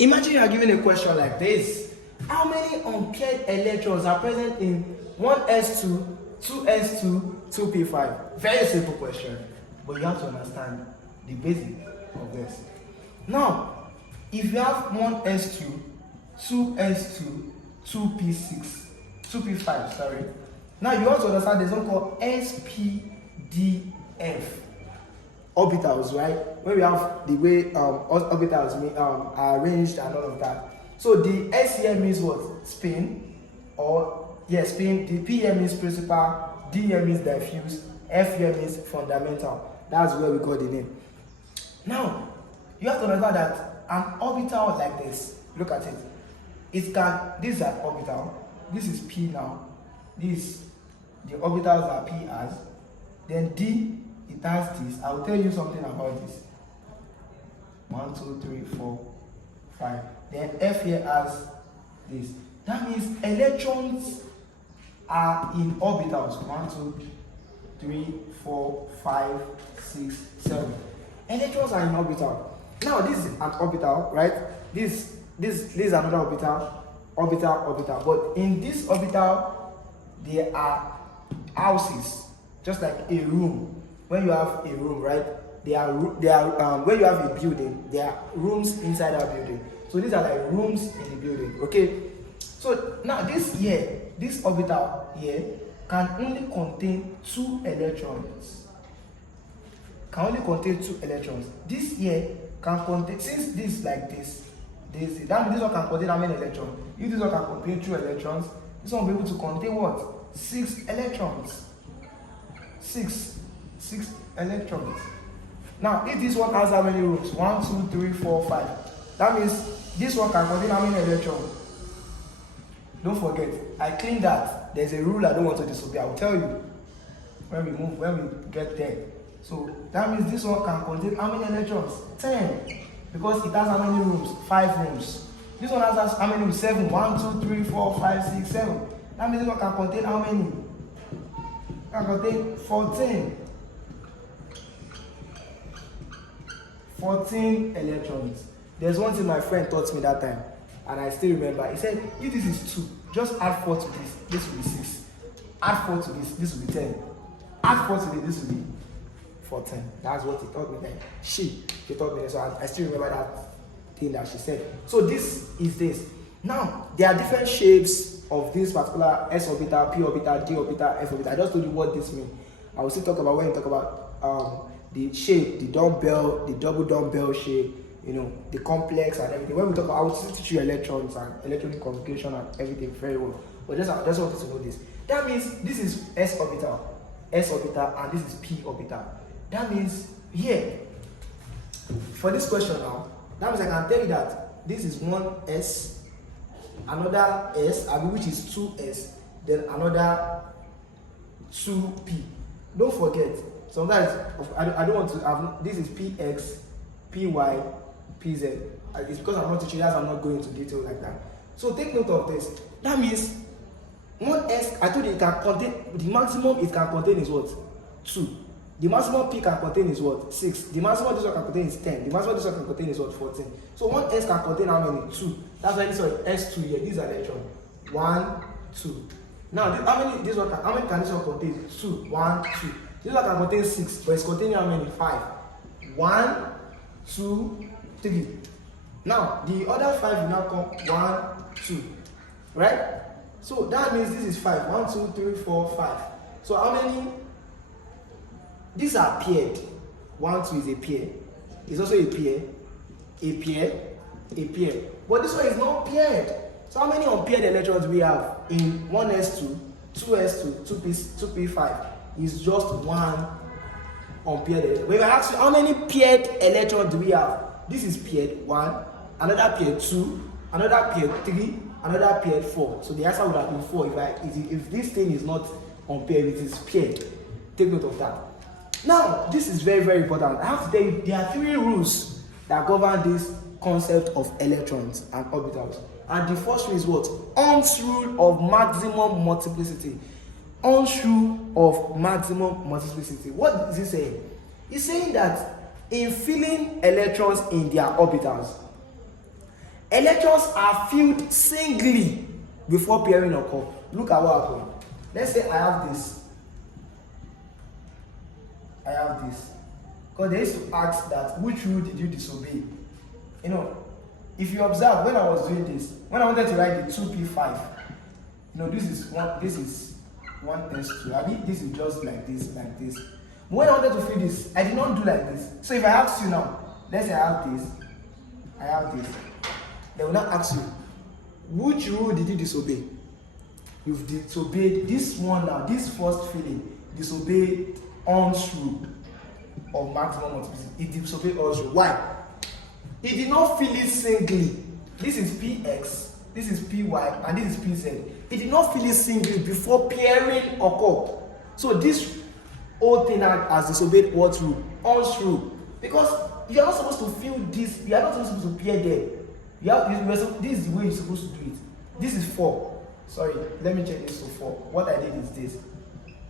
Imagine you are given a question like this. How many unpaired electrons are present in 1s2, 2s2, 2p5? Very simple question, but you have to understand the basic of this. Now, if you have 1s2, 2s2, 2p6, 2p5, sorry. Now you have to understand there's one called spdf orbitals, right? When we have the way orbitals are arranged and all of that. So the S here means what? Spin, or yes, spin. The P here means principal, D here means diffuse, F here means fundamental. That's where we got the name. Now, you have to understand that an orbital like this, look at it. This is an orbital. This is P now. This, the orbitals that P has. Then D, it has this. I will tell you something about this. 1, 2, 3, 4, 5. Then F here has this. That means electrons are in orbitals. 1, 2, 3, 4, 5, 6, 7. Electrons are in orbital. Now this is an orbital, right? This is another orbital. But in this orbital, there are houses, just like a room. When you have a room, right? When you have a building, there are rooms inside that building. So these are like rooms in the building. Okay. So now this orbital here can only contain 2 electrons. This here can contain, since this is like this, that means this one can contain how many electrons? If this one can contain 2 electrons, this one will be able to contain what? 6 electrons. 6 electrons. Now, if this one has how many rooms? 1, 2, 3, 4, 5. That means this one can contain how many electrons? Don't forget, I cleaned that. There's a rule I don't want to disobey. I will tell you when we get there. So that means this one can contain how many electrons? 10. Because it has how many rooms? 5 rooms. This one has how many rooms? 7. 1, 2, 3, 4, 5, 6, 7. That means this one can contain how many? It can contain 14. 14 electrons. There's one thing my friend taught me that time, and I still remember. He said, if this is 2, just add 4 to this. This will be 6. Add 4 to this. This will be 10. Add 4 to this will be 14. That's what he taught me then. She taught me, so I still remember that thing that she said. So this is this. Now, there are different shapes of this particular S orbital, P orbital, D orbital, F orbital. I just told you what this means. I will still talk about when you talk about the shape, the dumbbell, the double dumbbell shape, the complex and everything. When we talk about, I will still teach you electrons and electronic configuration and everything very well. But I just want you to know this. That means this is S orbital, and this is P orbital. That means here, for this question now, that means I can tell you that this is one S, another S, which is 2S, then another 2P. Don't forget, sometimes I don't want to have, this is PX, PY, PZ. It's because I'm not teaching, I'm not going into detail like that. So take note of this. That means one S, I told you it can contain, the maximum it can contain is what? 2. The maximum P can contain is what? 6. The maximum this one can contain is 10. The maximum this one can contain is what? 14. So one S can contain how many? 2. That's why this one S2 here. These are electrons. 1, 2. Now, how many can this one contain? 2. 1, 2. This one can contain 6, but it's containing how many? 5. 1, 2, 3. Now, the other 5 will now come 1, 2. Right? So that means this is 5. 1, 2, 3, 4, 5. So how many? These are paired. 1, 2 is a pair. It's also a pair. A pair. A pair. But this one is not paired. So how many unpaired electrons do we have in 1s2, 2s2, 2p5? Is just one unpaired electron. When I ask you how many paired electrons do we have? This is paired 1, another paired 2, another paired 3, another paired 4. So the answer would have been 4 if this thing is not unpaired, it is paired. Take note of that. Now, this is very, very important. I have to tell you, there are 3 rules that govern this concept of electrons and orbitals. And the first rule is what? Ohm's rule of maximum multiplicity. Ohm's rule of maximum multiplicity. What is he saying? He's saying that in filling electrons in their orbitals, Electrons are filled singly before pairing occur. Look at what happened. Let's say I have this. Because they used to ask that which rule did you disobey? You know, if you observe when I was doing this, when I wanted to write the 2p5, you know, this is 1s2. I mean, this is just like this. When I wanted to fill this, I did not do like this. So if I ask you now, let's say I have this, they will not ask you, which rule did you disobey? You've disobeyed this one now, this first filling, disobeyed Ohm's rule of maximum multiplicity. It disobeyed Ohm's rule. Why? It did not fill it singly. This is px, this is py, and this is pz. It did not fill it singly before pairing occur. So this whole thing has disobeyed what rule? Ohm's rule. Because you are not supposed to fill this, you are not supposed to pair them. This is the way you're supposed to do it. This is 4. Sorry, let me change this to 4. What I did is this.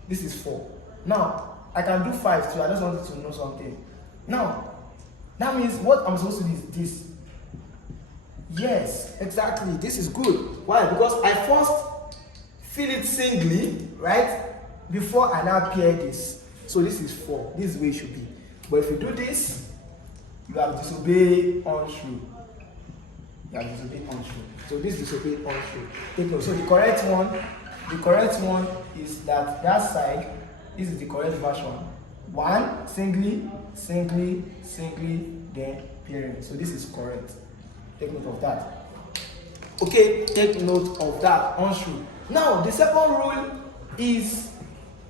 This is 4. Now, I can do 5 too. I just wanted to know something. Now, that means what I'm supposed to do is this. Yes, exactly. This is good. Why? Because I first fill it singly, right? Before I now pair this. So this is 4. This is the way it should be. But if you do this, you have disobeyed Ohm's rule. So this disobeyed Ohm's rule. Take note. So the correct one is that side. This is the correct version. 1 singly, then pairing. So this is correct. Take note of that. Okay, take note of that. Ohm's rule. Now the second rule is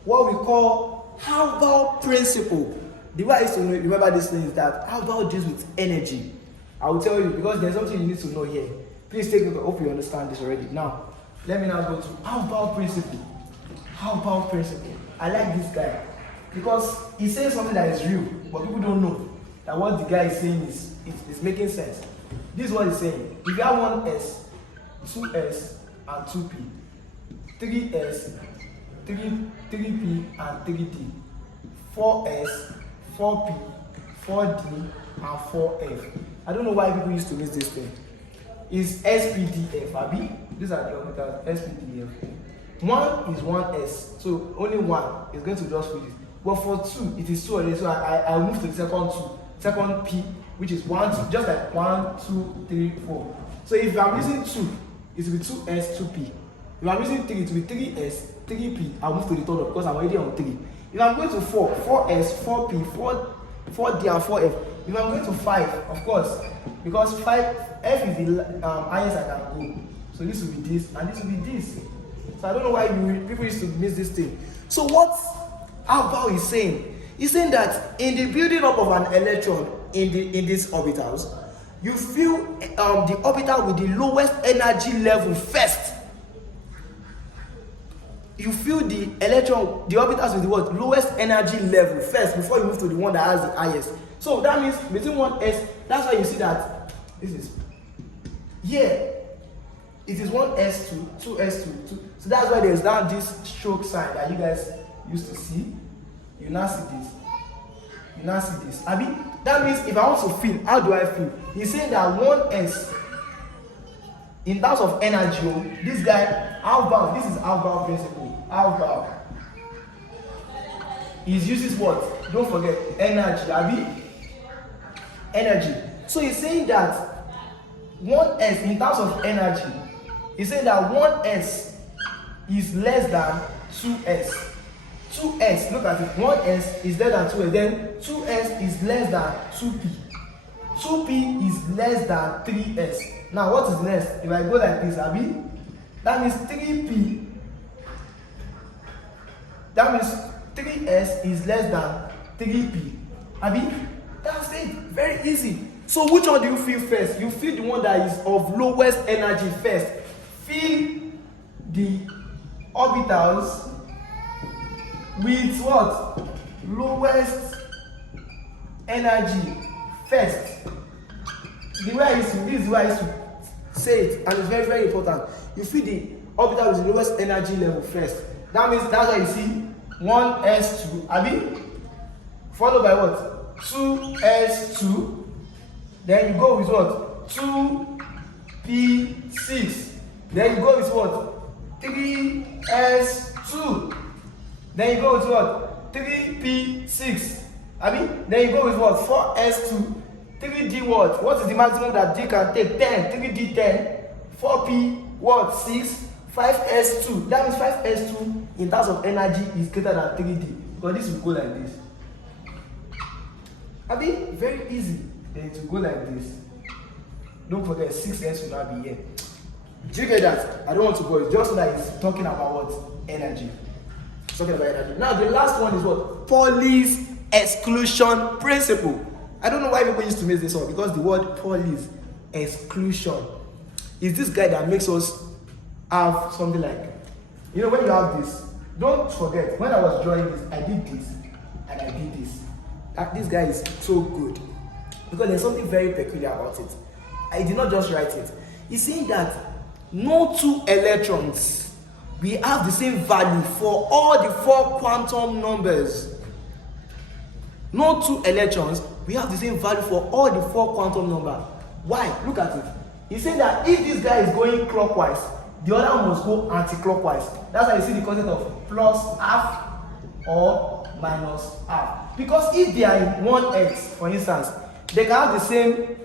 what we call Albert principle. The way I used to remember this thing is that Albert deals with energy. I will tell you because there's something you need to know here. Please take note. I hope you understand this already. Now, let me now go to Albert principle. Albert principle. I like this guy because he says something that is real, but people don't know that what the guy is saying is making sense. This is what he's saying. If you have 1s, 2s, and 2p, 3s, 3p, and 3d, 4s, 4p, 4d, and 4f. I don't know why people used to miss this thing. It's SPDF, Abi. These are the orbitals, SPDF. 1 is 1s, so only 1 is going to just fill it. But for 2, it is 2 already, so I move to the second p, which is 1, 2, just like 1, 2, 3, 4. So if I'm using 2, it will be 2s, 2p. If I'm using 3, it will be 3s, 3p. I'll move to the third one because I'm already on 3. If I'm going to 4, 4s, 4p, 4d, and 4f. If I'm going to 5, of course, because f is the highest I can go. So this will be this, and this will be this. So I don't know why people used to miss this thing. So what Albert is saying? He's saying that in the building up of an electron in these orbitals, you fill the orbital with the lowest energy level first. You fill the orbitals with the what? Lowest energy level first before you move to the one that has the highest. So that means between 1s, that's why you see that this is here. It is 1s2, 2s2, 2. So that's why there's down this stroke sign that you guys used to see. You now see this. I mean, that means if I want to fill, how do I fill? He's saying that 1s, in terms of energy, this guy, Albert, this is Albert principle. Albert. He uses what? Don't forget, energy. I mean, energy. So he's saying that 1s, in terms of energy, he's saying that 1s is less than 2s. 2s, look at it, 1s is less than 2s, then 2s is less than 2p. 2p is less than 3s. Now what is less? If I go like this, Abi, that means 3p. That means 3s is less than 3p. Abi, that's it. Very easy. So which one do you fill first? You fill the one that is of lowest energy first. Fill the orbitals with what? Lowest energy first. This is the way I used to say it, and it's very, very important. You fill the orbital with the lowest energy level first. That means that's why you see 1s2, Abi, followed by what? 2s2. Then you go with what? P6. Then you go with what? 3s2. Then you go with what? 3p6. I mean, then you go with what? 4s2. 3d what? What is the maximum that d can take? 10. 3d 10. 4p what? 6. 5s2. That means 5s2 in terms of energy is greater than 3d. But this will go like this. I mean, very easy. Then it will go like this. Don't forget, 6s will not be here. Do you get that? I don't want to go. It's just that it's talking about what? Energy. It's talking about energy. Now, the last one is what? Pauli's exclusion principle. I don't know why people used to make this up, because the word Pauli's exclusion is this guy that makes us have something like, you know, when you have this, don't forget, when I was drawing this, I did this and I did this. This guy is so good because there's something very peculiar about it. I did not just write it. He's saying that no two electrons will have the same value for all the 4 quantum numbers. No two electrons will have the same value for all the 4 quantum numbers. Why? Look at it. He's saying that if this guy is going clockwise, the other must go anti-clockwise. That's why you see the concept of plus half or minus half. Because if they are in one x, for instance, they can have the same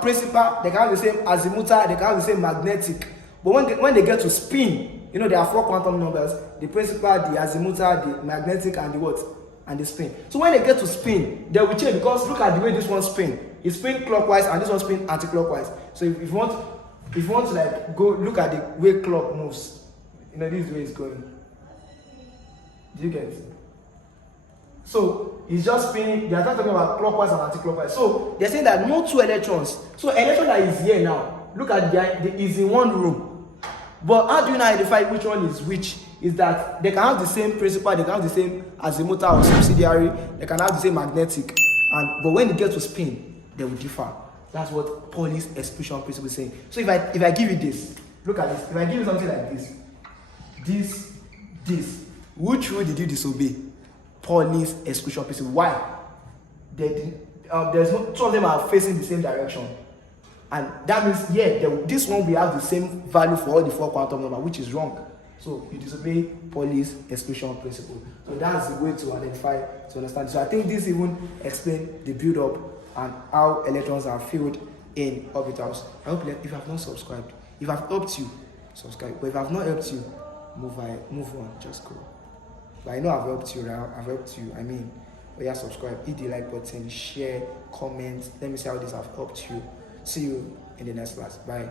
principal, they can have the same azimuthal, they can have the same magnetic. But when they get to spin, you know, there are 4 quantum numbers: the principal, the azimuthal, the magnetic, and the what? And the spin. So when they get to spin, they will change, because look at the way this one spin. It spin clockwise and this one spin anti-clockwise. So if you want to like go look at the way clock moves, you know, this way it's going. Do you get it? So it's just spinning. They are not talking about clockwise and anti-clockwise. So they're saying that no two electrons. So electron that is here now, look at the is in one room. But how do you now identify which one is which? Is that they can have the same principal, they can have the same azimuthal or subsidiary, they can have the same magnetic, but when they get to spin, they will differ. That's what Pauli's exclusion principle is saying. So if I give you this, look at this. If I give you something like this, which rule did you disobey? Pauli's exclusion principle. Why? There's no, two of them are facing the same direction, and that means this one will have the same value for all the 4 quantum numbers, which is wrong. So you disobey Pauli's exclusion principle. So that's the way to identify, to understand. So I think this even explains the build-up and how electrons are filled in orbitals. I hope if you have not subscribed, if I've helped you, subscribe. But if I've not helped you, move on, just go. But I know I've helped you, right? I've helped you. I mean, but yeah, subscribe, hit the like button, share, comment. Let me see how this have helped you. See you in the next class. Bye.